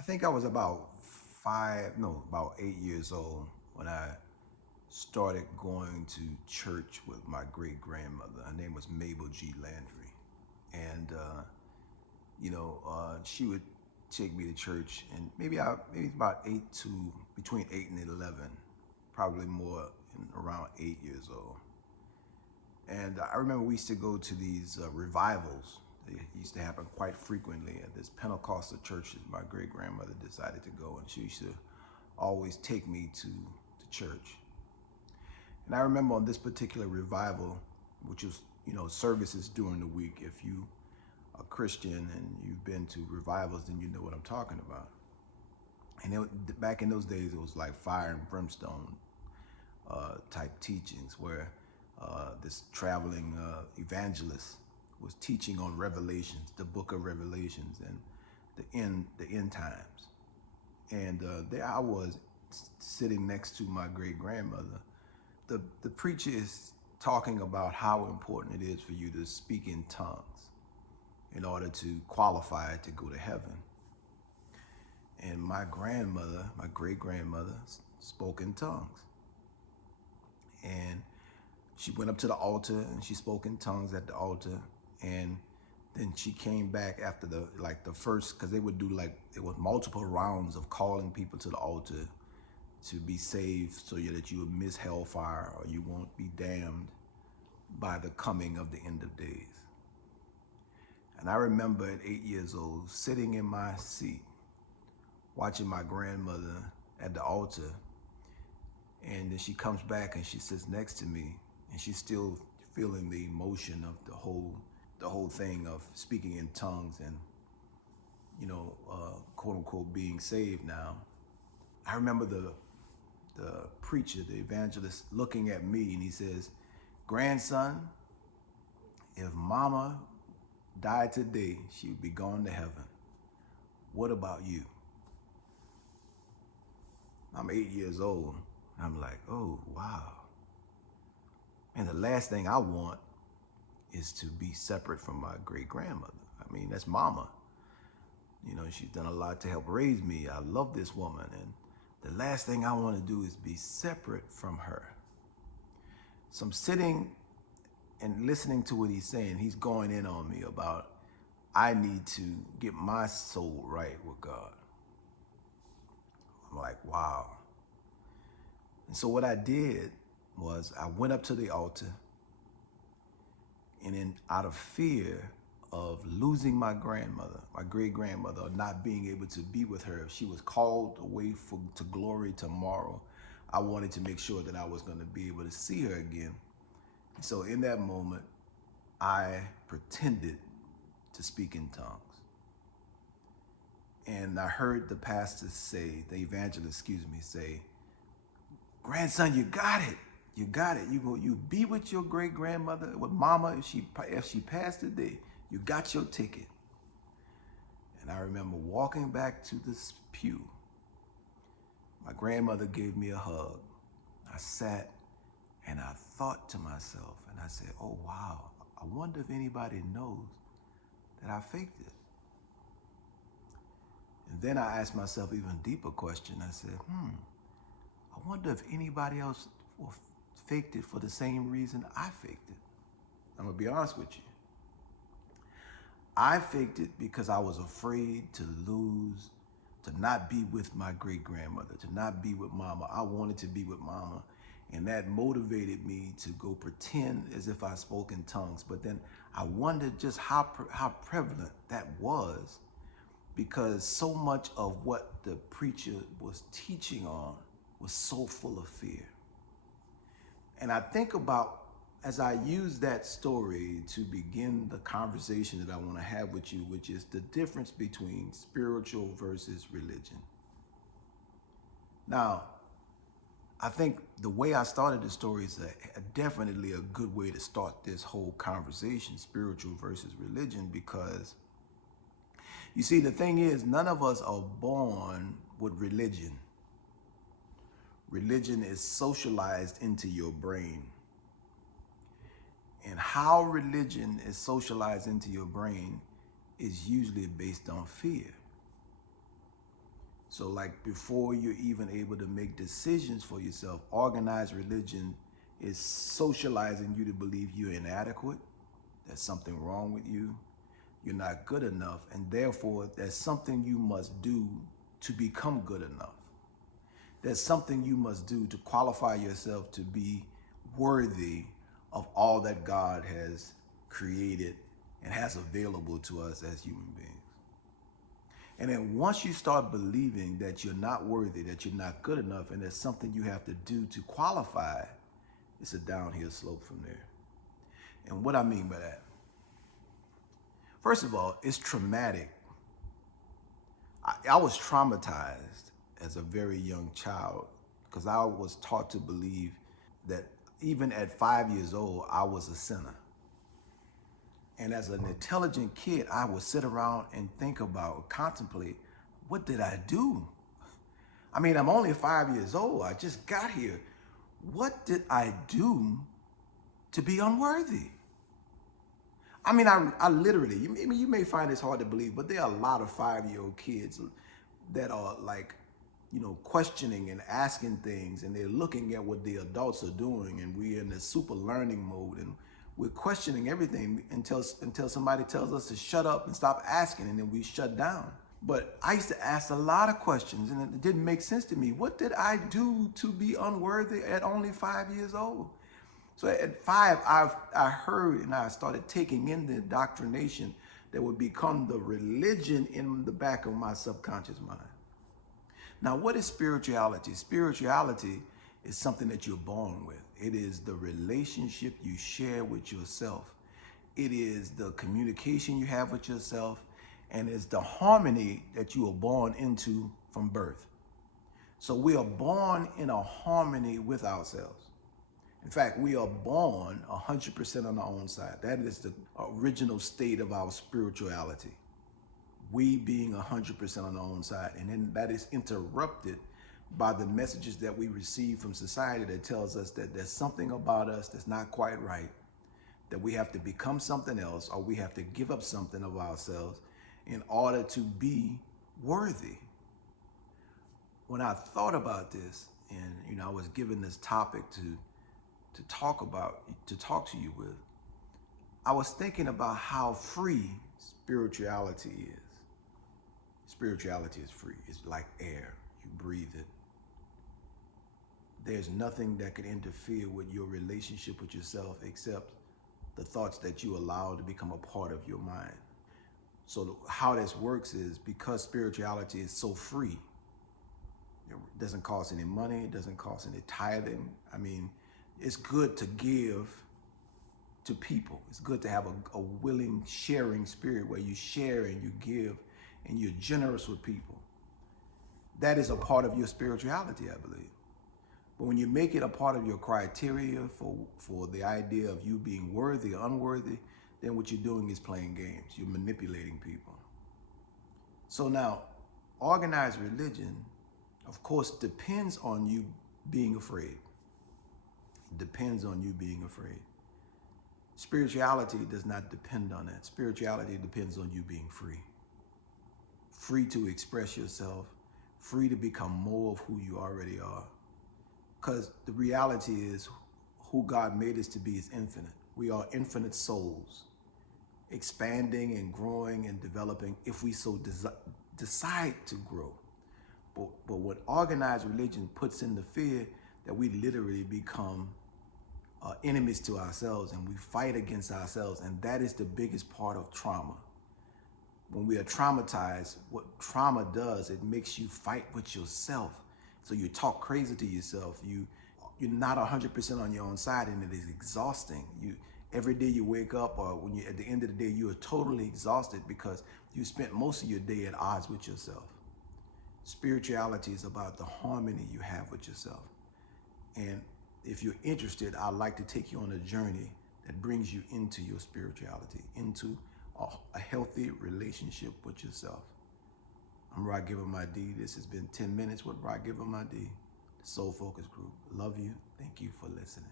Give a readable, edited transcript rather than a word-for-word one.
I think I was about about 8 years old when I started going to church with my great grandmother. Her name was Mabel G. Landry. And, she would take me to church, and maybe about between 8 and 11, probably more around 8 years old. And I remember we used to go to these revivals. They used to happen quite frequently at this Pentecostal church that my great grandmother decided to go, and she used to always take me to church. And I remember on this particular revival, which was, services during the week. If you are Christian and you've been to revivals, then you know what I'm talking about. And back in those days, it was like fire and brimstone type teachings where this traveling evangelist was teaching on Revelations, the book of Revelations, and the end times. And there I was sitting next to my great grandmother. The preacher is talking about how important it is for you to speak in tongues in order to qualify to go to heaven. And my grandmother, my great grandmother, spoke in tongues. And she went up to the altar and she spoke in tongues at the altar. And then she came back after the first, because they would do it was multiple rounds of calling people to the altar to be saved so that you would miss hellfire or you won't be damned by the coming of the end of days. And I remember at 8 years old sitting in my seat watching my grandmother at the altar, and then she comes back and she sits next to me, and she's still feeling the emotion of the whole thing of speaking in tongues and quote unquote being saved now. I remember the preacher, the evangelist, looking at me, and he says, "Grandson, if mama died today, she would be gone to heaven. What about you?" I'm 8 years old. I'm like, oh, wow. And the last thing I want is to be separate from my great grandmother. I mean, that's mama. She's done a lot to help raise me. I love this woman. And the last thing I want to do is be separate from her. So I'm sitting and listening to what he's saying. He's going in on me about I need to get my soul right with God. I'm like, wow. And so what I did was I went up to the altar, and then out of fear of losing my grandmother, my great grandmother, or not being able to be with her, if she was called away to glory tomorrow, I wanted to make sure that I was going to be able to see her again. And so in that moment, I pretended to speak in tongues. And I heard the pastor say, the evangelist, say, "Grandson, you got it. You got it. You be with your great grandmother, with mama, if she passed today. You got your ticket." And I remember walking back to this pew. My grandmother gave me a hug. I sat and I thought to myself, and I said, oh wow, I wonder if anybody knows that I faked it. And then I asked myself even deeper question. I said, I wonder if anybody else faked it for the same reason I faked it. I'm gonna be honest with you. I faked it because I was afraid to lose, to not be with my great grandmother, to not be with mama. I wanted to be with mama. And that motivated me to go pretend as if I spoke in tongues. But then I wondered just how prevalent that was, because so much of what the preacher was teaching on was so full of fear. And I think about, as I use that story to begin the conversation that I want to have with you, which is the difference between spiritual versus religion. Now, I think the way I started the story is definitely a good way to start this whole conversation, spiritual versus religion, because you see, the thing is, none of us are born with religion. Religion is socialized into your brain. And how religion is socialized into your brain is usually based on fear. So like before you're even able to make decisions for yourself, organized religion is socializing you to believe you're inadequate, there's something wrong with you, you're not good enough, and therefore there's something you must do to become good enough. There's something you must do to qualify yourself to be worthy of all that God has created and has available to us as human beings. And then once you start believing that you're not worthy, that you're not good enough, and there's something you have to do to qualify, it's a downhill slope from there. And what I mean by that, first of all, it's traumatic. I was traumatized as a very young child because I was taught to believe that even at 5 years old, I was a sinner. And as an intelligent kid, I would sit around and think about, contemplate, what did I do? I mean, I'm only 5 years old. I just got here. What did I do to be unworthy? I mean, I literally, you may find this hard to believe, but there are a lot of 5-year-old kids that are like, questioning and asking things, and they're looking at what the adults are doing, and we're in this super learning mode, and we're questioning everything until somebody tells us to shut up and stop asking, and then we shut down. But I used to ask a lot of questions, and it didn't make sense to me. What did I do to be unworthy at only 5 years old? So at 5, I heard and I started taking in the indoctrination that would become the religion in the back of my subconscious mind. Now, what is spirituality? Spirituality is something that you're born with. It is the relationship you share with yourself. It is the communication you have with yourself, and it's the harmony that you are born into from birth. So we are born in a harmony with ourselves. In fact, we are born 100% on our own side. That is the original state of our spirituality. We being 100% on our own side. And then that is interrupted by the messages that we receive from society that tells us that there's something about us that's not quite right, that we have to become something else, or we have to give up something of ourselves in order to be worthy. When I thought about this, and I was given this topic to talk to you with, I was thinking about how free spirituality is. Spirituality is free. It's like air. You breathe it. There's nothing that can interfere with your relationship with yourself except the thoughts that you allow to become a part of your mind. So how this works is, because spirituality is so free, it doesn't cost any money, it doesn't cost any tithing. I mean, it's good to give to people. It's good to have a willing, sharing spirit where you share and you give and you're generous with people. That is a part of your spirituality, I believe. But when you make it a part of your criteria for the idea of you being worthy or unworthy, then what you're doing is playing games. You're manipulating people. So now, organized religion, of course, depends on you being afraid. Depends on you being afraid. Spirituality does not depend on that. Spirituality depends on you being free. Free to express yourself, free to become more of who you already are. Because the reality is, who God made us to be is infinite. We are infinite souls, expanding and growing and developing if we so decide to grow. But what organized religion puts in the fear that we literally become enemies to ourselves, and we fight against ourselves, and that is the biggest part of trauma. When we are traumatized, what trauma does, it makes you fight with yourself. So you talk crazy to yourself. You're not 100% on your own side, and it is exhausting. Every day you wake up, or when you at the end of the day, you are totally exhausted because you spent most of your day at odds with yourself. Spirituality is about the harmony you have with yourself. And if you're interested, I'd like to take you on a journey that brings you into your spirituality, into a healthy relationship with yourself. I'm Ragivah Mahdi. This has been 10 Minutes with Ragivah Mahdi, the Soul Focus Group. Love you. Thank you for listening.